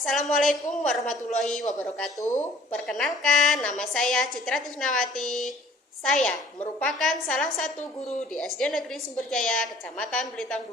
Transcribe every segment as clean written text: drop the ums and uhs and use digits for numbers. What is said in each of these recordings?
Assalamualaikum warahmatullahi wabarakatuh. Perkenalkan, nama saya Citra Tisnawati. Saya merupakan salah satu guru di SD Negeri Sumberjaya, Kecamatan Belitang 2,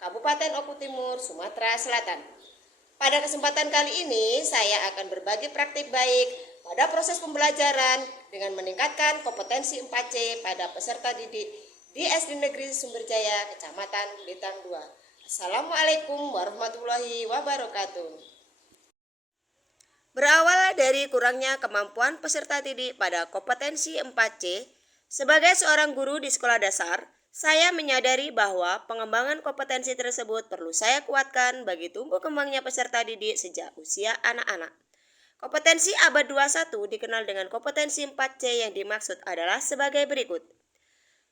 Kabupaten Oku Timur, Sumatera Selatan. Pada kesempatan kali ini, saya akan berbagi praktik baik pada proses pembelajaran dengan meningkatkan kompetensi 4C pada peserta didik di SD Negeri Sumberjaya, Kecamatan Belitang 2. Assalamualaikum warahmatullahi wabarakatuh. Berawal dari kurangnya kemampuan peserta didik pada kompetensi 4C, sebagai seorang guru di sekolah dasar, saya menyadari bahwa pengembangan kompetensi tersebut perlu saya kuatkan bagi tumbuh kembangnya peserta didik sejak usia anak-anak. Kompetensi abad 21 dikenal dengan kompetensi 4C yang dimaksud adalah sebagai berikut.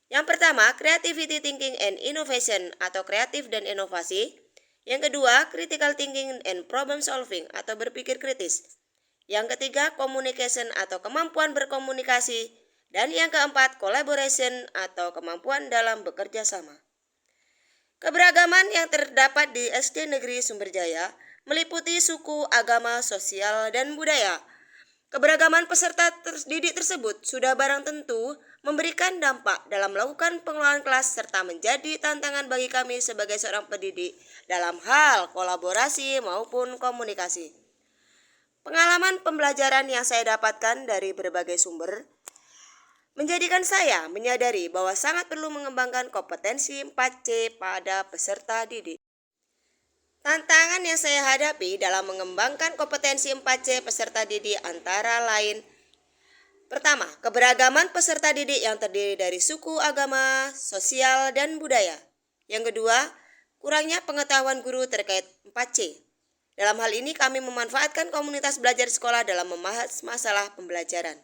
Yang pertama, creativity thinking and innovation atau kreatif dan inovasi. Yang kedua, critical thinking and problem solving atau berpikir kritis. Yang ketiga, communication atau kemampuan berkomunikasi. Dan yang keempat, collaboration atau kemampuan dalam bekerja sama. Keberagaman yang terdapat di SD Negeri Sumberjaya meliputi suku, agama, sosial, dan budaya. Keberagaman peserta didik tersebut sudah barang tentu memberikan dampak dalam melakukan pengelolaan kelas serta menjadi tantangan bagi kami sebagai seorang pendidik dalam hal kolaborasi maupun komunikasi. Pengalaman pembelajaran yang saya dapatkan dari berbagai sumber menjadikan saya menyadari bahwa sangat perlu mengembangkan kompetensi 4C pada peserta didik. Tantangan yang saya hadapi dalam mengembangkan kompetensi 4C peserta didik antara lain: pertama, keberagaman peserta didik yang terdiri dari suku, agama, sosial, dan budaya. Yang kedua, kurangnya pengetahuan guru terkait 4C. Dalam hal ini kami memanfaatkan komunitas belajar sekolah dalam membahas masalah pembelajaran.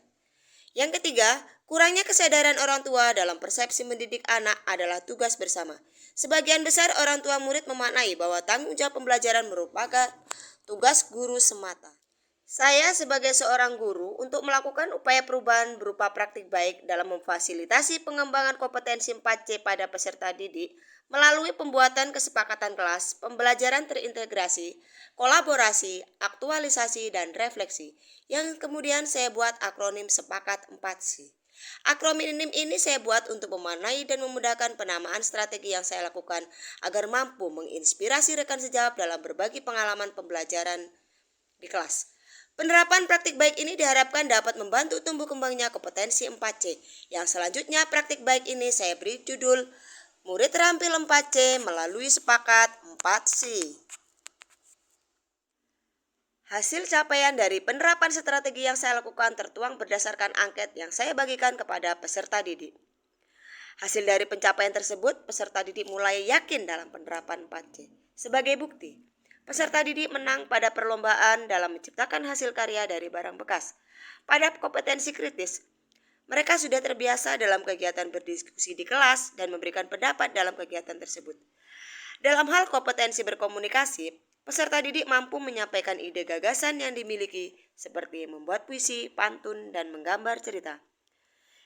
Yang ketiga, kurangnya kesadaran orang tua dalam persepsi mendidik anak adalah tugas bersama. Sebagian besar orang tua murid memaknai bahwa tanggung jawab pembelajaran merupakan tugas guru semata. Saya sebagai seorang guru untuk melakukan upaya perubahan berupa praktik baik dalam memfasilitasi pengembangan kompetensi 4C pada peserta didik melalui pembuatan kesepakatan kelas, pembelajaran terintegrasi, kolaborasi, aktualisasi, dan refleksi, yang kemudian saya buat akronim sepakat 4C. Akronim ini saya buat untuk memaknai dan memudahkan penamaan strategi yang saya lakukan agar mampu menginspirasi rekan sejawat dalam berbagi pengalaman pembelajaran di kelas. Penerapan praktik baik ini diharapkan dapat membantu tumbuh kembangnya kompetensi 4C. Yang selanjutnya praktik baik ini saya beri judul Murid Terampil 4C melalui sepakat 4C. Hasil capaian dari penerapan strategi yang saya lakukan tertuang berdasarkan angket yang saya bagikan kepada peserta didik. Hasil dari pencapaian tersebut, peserta didik mulai yakin dalam penerapan 4C. Sebagai bukti, peserta didik menang pada perlombaan dalam menciptakan hasil karya dari barang bekas. Pada kompetensi kritis, mereka sudah terbiasa dalam kegiatan berdiskusi di kelas dan memberikan pendapat dalam kegiatan tersebut. Dalam hal kompetensi berkomunikasi, peserta didik mampu menyampaikan ide gagasan yang dimiliki seperti membuat puisi, pantun, dan menggambar cerita.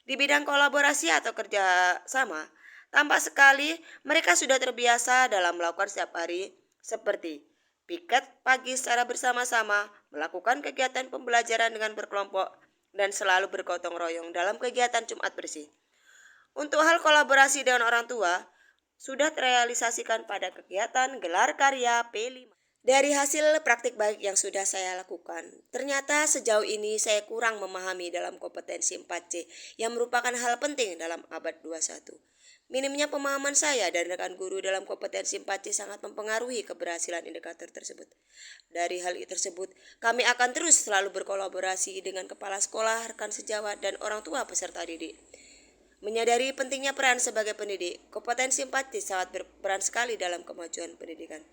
Di bidang kolaborasi atau kerja sama, tampak sekali mereka sudah terbiasa dalam melakukan setiap hari seperti piket pagi secara bersama-sama, melakukan kegiatan pembelajaran dengan berkelompok, dan selalu bergotong royong dalam kegiatan Jumat bersih. Untuk hal kolaborasi dengan orang tua, sudah terrealisasikan pada kegiatan gelar karya P5. Dari hasil praktik baik yang sudah saya lakukan, ternyata sejauh ini saya kurang memahami dalam kompetensi 4C yang merupakan hal penting dalam abad 21. Minimnya pemahaman saya dan rekan guru dalam kompetensi 4C sangat mempengaruhi keberhasilan indikator tersebut. Dari hal tersebut, kami akan terus selalu berkolaborasi dengan kepala sekolah, rekan sejawat, dan orang tua peserta didik. Menyadari pentingnya peran sebagai pendidik, kompetensi 4C sangat berperan sekali dalam kemajuan pendidikan.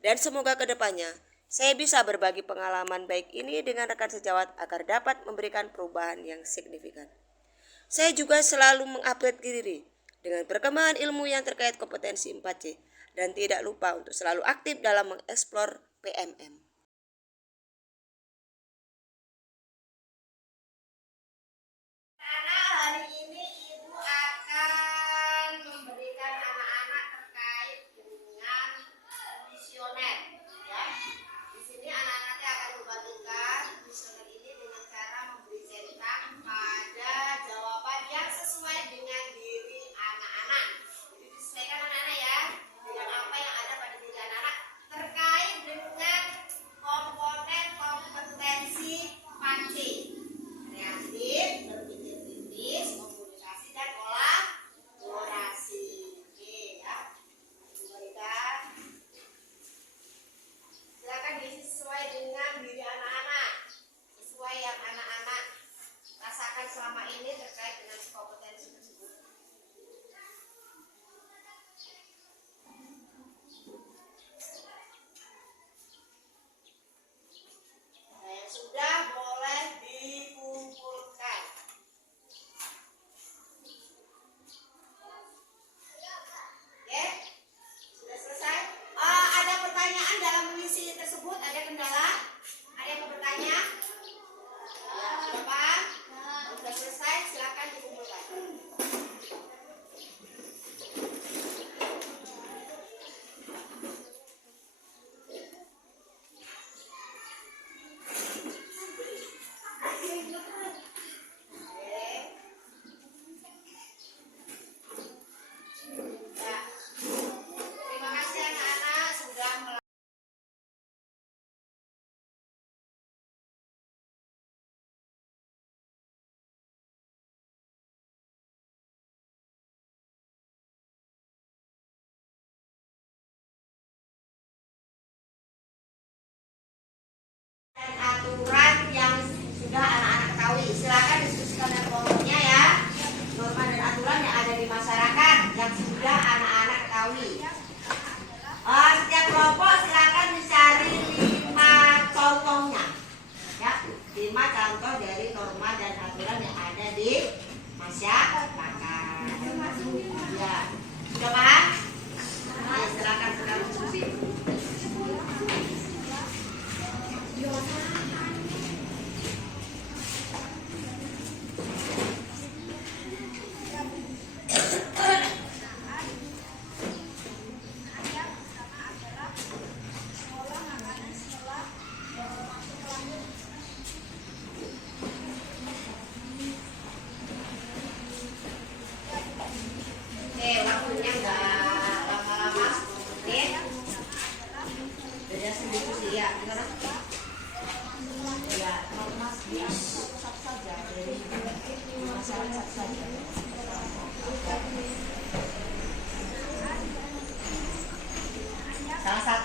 Dan semoga ke depannya saya bisa berbagi pengalaman baik ini dengan rekan sejawat agar dapat memberikan perubahan yang signifikan. Saya juga selalu mengupdate diri dengan perkembangan ilmu yang terkait kompetensi 4C dan tidak lupa untuk selalu aktif dalam mengeksplor PMM. Karena hari ini Ibu akan memberikan anak-anak terkait dengan misioner, ya. Di sini anak-anak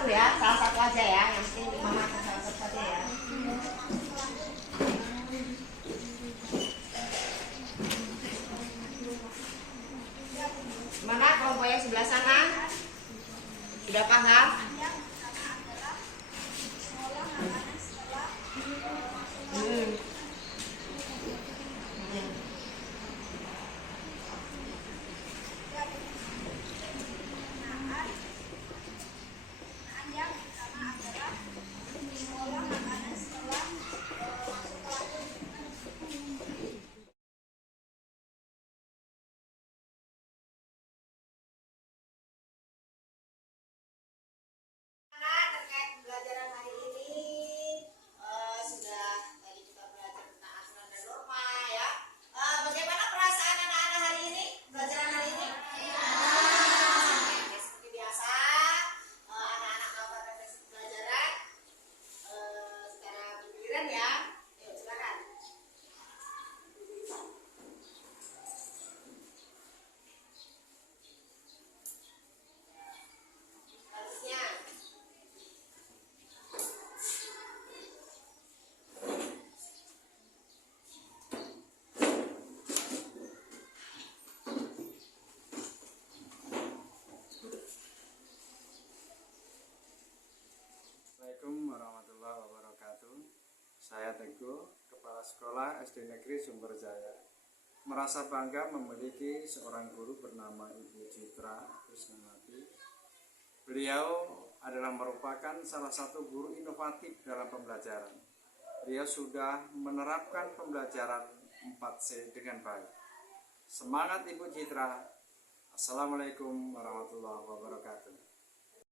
ya, salah satu aja ya. Yang penting mama akan salah satu aja ya. Mana kelompok yang sebelah sana? Sudah paham? Terkait pembelajaran hari ini sudah tadi kita belajar tentang asuran dan norma ya. Bagaimana perasaan anak-anak hari ini? Pelajaran hari ini? Ya, seperti biasa, anak-anak melakukan refleksi pelajaran secara bergiliran ya. Yuk silakan. Harusnya. Assalamualaikum warahmatullahi wabarakatuh. Saya Teguh, Kepala Sekolah SD Negeri Sumberjaya. Merasa bangga memiliki seorang guru bernama Ibu Citra Krisnawati. Beliau adalah merupakan salah satu guru inovatif dalam pembelajaran. Beliau sudah menerapkan pembelajaran 4C dengan baik. Semangat Ibu Citra. Assalamualaikum warahmatullahi wabarakatuh.